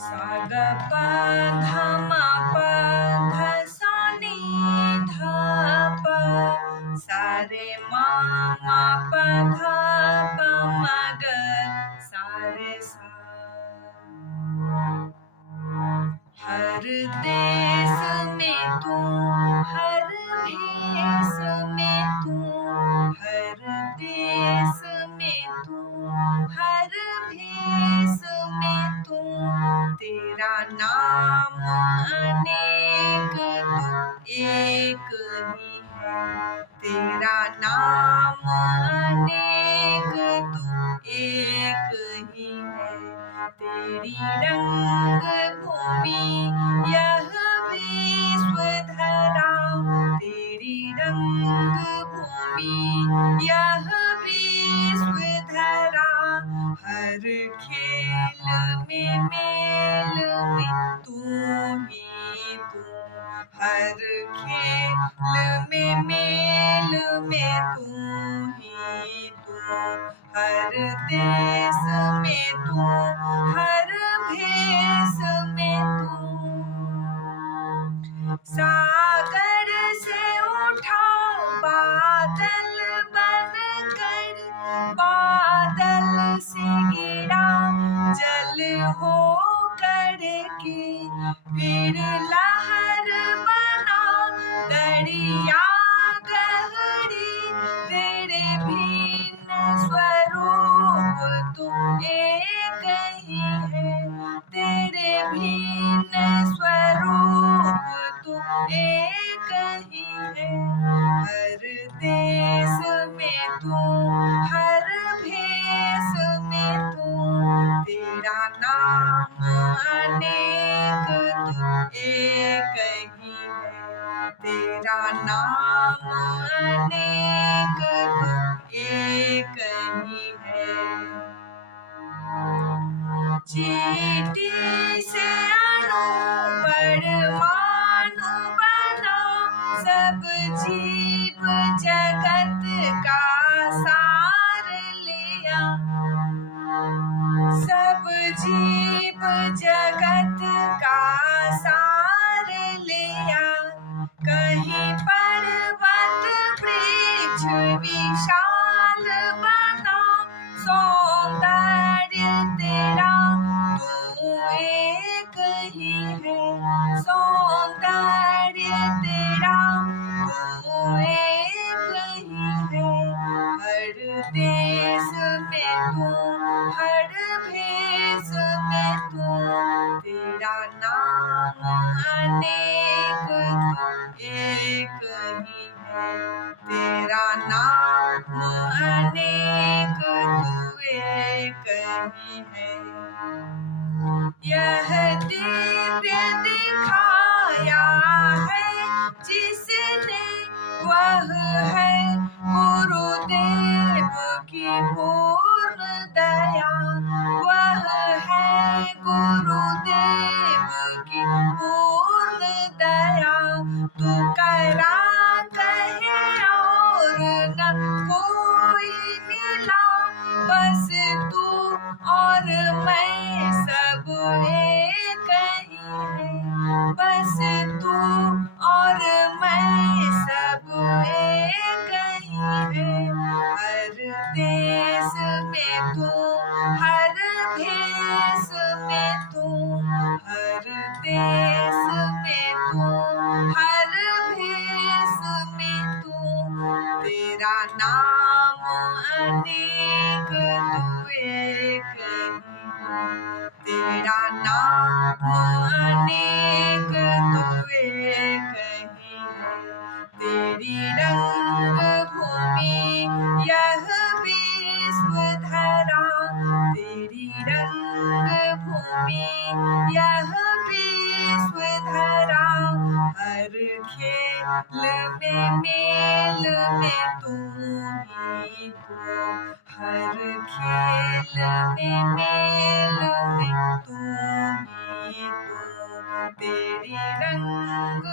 सा ग प ध म प ध सा नि ध प सा रे म प ध प म ग सा रे सा। हर देश में तू, हर भेष में तू, हर देश में तू, हर भेष में तू, तेरा नाम अनेक तू एक ही है, तेरा नाम अनेक तू एक ही है। तेरी रंग भूमि यह विश्व धरा, तेरी रंग भूमि यह विश्व धरा, हर खेल में मेल में तू ही तू, हर खेल में मेल में तू ही तू, हर देश में तू, हर भेष में तू। सागर से उठा बादल बनकर, बादल से गिरा जल हो करके, फिर लहर बना दरिया गहरी, तेरे भिन्न स्वरूप तू एक ही है, तेरे भिन्न स्वरूप तू एक ही है। हर देश में तू, हर भेष में तू, तेरा नाम अनेक तू एक ही है, तेरा नाम अनेक तू एक ही है। चींटी से अणु परमाणु बना, सब जीव जगत का सार लिया, सब जीव जगत का सार लिया। कहीं पर्वत वृक्ष विशाल बना, सौंदर्य तेरा तू एक ही है, सौंदर्य तेरा तू एक ही है। हर देश में तू, हर भेष में तू, तेरा नाम अनेक तू एक ही है, तेरा नाम अनेक तू एक ही है। यह दिव्य दिखाया है जिसने, वह है गुरुदेव की पूर्ण दया, वह है गुरुदेव की पूर्ण दया। तू करा कहे और न कोई मिला, बस तू और मैं सब एक ही है, बस तू और मैं सब एक ही है। हर देश में तू, हर भेष में तू, हर देश में तू, हर भेष में तू, तेरा नाम अनेक तू एक ही है, तेरा नाम अनेक तू एक ही है। तेरी रंग भूमि यह विश्व धरा, तेरी रंग भूमि यह विश्व धरा, हर खेल में मेल में तू ही तू, हर खेल में मेल में तू ही तू, तेरी रंग